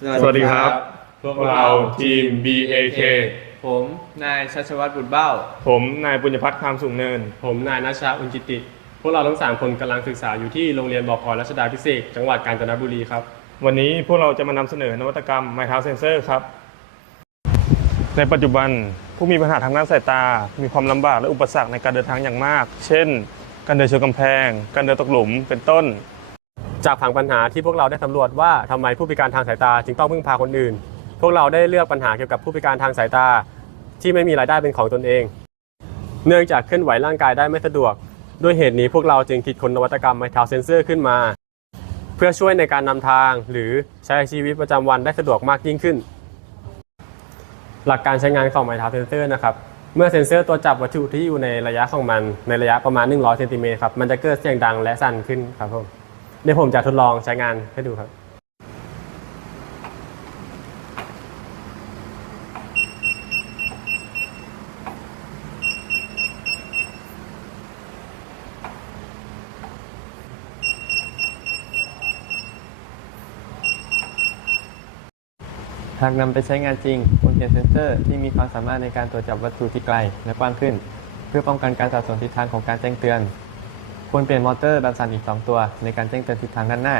สวัสดีครับ พวกเราทีม BAK ผมนายชัชวัตรบุตรเบ้า ผมนายปุญญพัฒน์คามสูงเนิน ผมนายนัชชาอุนจิติ พวกเราทั้งสามคนกำลังศึกษาอยู่ที่โรงเรียนบกรัชดาพิเศษกจังหวัดกาญจนบุรีครับ วันนี้พวกเราจะมานำเสนอนวัตกรรม My House Sensor ครับ ในปัจจุบันผู้มีปัญหาทางด้านสายตา มีความลำบากและอุปสรรคในการเดินทางอย่างมาก เช่น การเดินชนกำแพง การเดินตกหลุม เป็นต้น จากผังปัญหาที่พวกเราได้สำรวจว่าทำไมผู้พิการทางสายตาจึงต้องพึ่งพาคนอื่น พวกเราได้เลือกปัญหาเกี่ยวกับผู้พิการทางสายตา ที่ไม่มีรายได้เป็นของตนเอง เนื่องจากเคลื่อนไหวร่างกายได้ไม่สะดวก ด้วยเหตุนี้พวกเราจึงคิดค้นนวัตกรรมไมทาวเซนเซอร์ขึ้นมา เพื่อช่วยในการนำทาง หรือใช้ชีวิตประจำวันได้สะดวกมากยิ่งขึ้น หลักการใช้งานของไมทาวเซนเซอร์นะครับเมื่อเซ็นเซอร์ตัวจับวัตถุที่อยู่ในระยะของมันในระยะประมาณ 100เซนติเมตรครับ มันจะเกิดเสียงดังและสั่นขึ้นครับผม เดี๋ยวผมจะทดลองใช้งานให้ดูครับ หากนำไปใช้งานจริงควรเปลี่ยนเซนเซอร์ที่มีความสามารถในการตรวจจับวัตถุที่ไกลและกว้างขึ้น เพื่อป้องกันการสับสนทิศทางของการแจ้งเตือน ควรเปลี่ยนมอเตอร์แบบสั่นอีก 2 ตัว ในการแจ้งเตือนทิศทางด้านหน้า